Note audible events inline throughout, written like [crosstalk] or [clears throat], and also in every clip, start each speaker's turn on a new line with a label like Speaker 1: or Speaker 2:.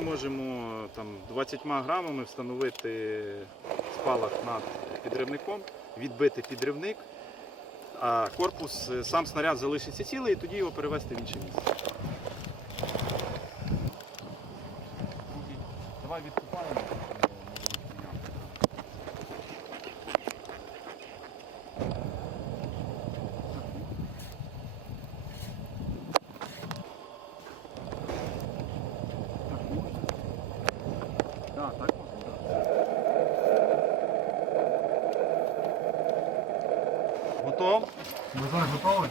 Speaker 1: можемо там 20 грамами встановити спалах над підривником, відбити підривник, а корпус, е, сам снаряд залишиться цілий і тоді його перевести в інше місце. Давай відкупаємо. Готов?
Speaker 2: Назад готовий?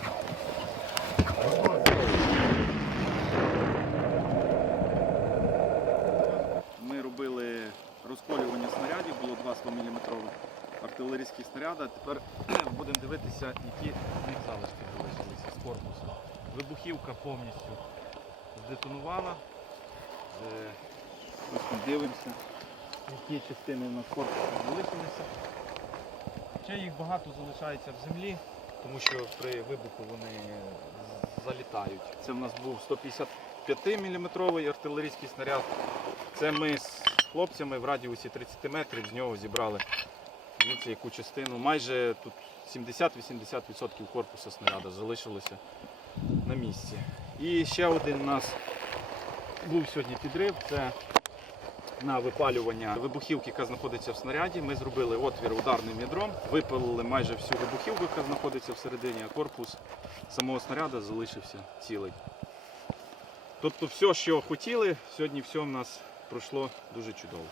Speaker 1: Ми робили розколювання снарядів, було два 100-мм артилерійські снаряди. Тепер [clears throat] будемо дивитися, які з них залишки залишилися з корпусу. Вибухівка повністю здетонувала. Е, Ось ми дивимося, які частини у нас корпусу залишилися. Ще їх багато залишається в землі, тому що при вибуху вони залітають. Це в нас був 155 мм артилерійський снаряд. Це ми з хлопцями в радіусі 30 метрів з нього зібрали дивіться, яку частину. Майже тут 70-80% корпусу снаряду залишилося на місці. І ще один у нас був сьогодні підрив. Це на випалювання вибухівки, яка знаходиться в снаряді. Ми зробили отвір ударним ядром, випалили майже всю вибухівку, яка знаходиться всередині, а корпус самого снаряду залишився цілий. Тобто все, що хотіли, сьогодні все в нас пройшло дуже чудово.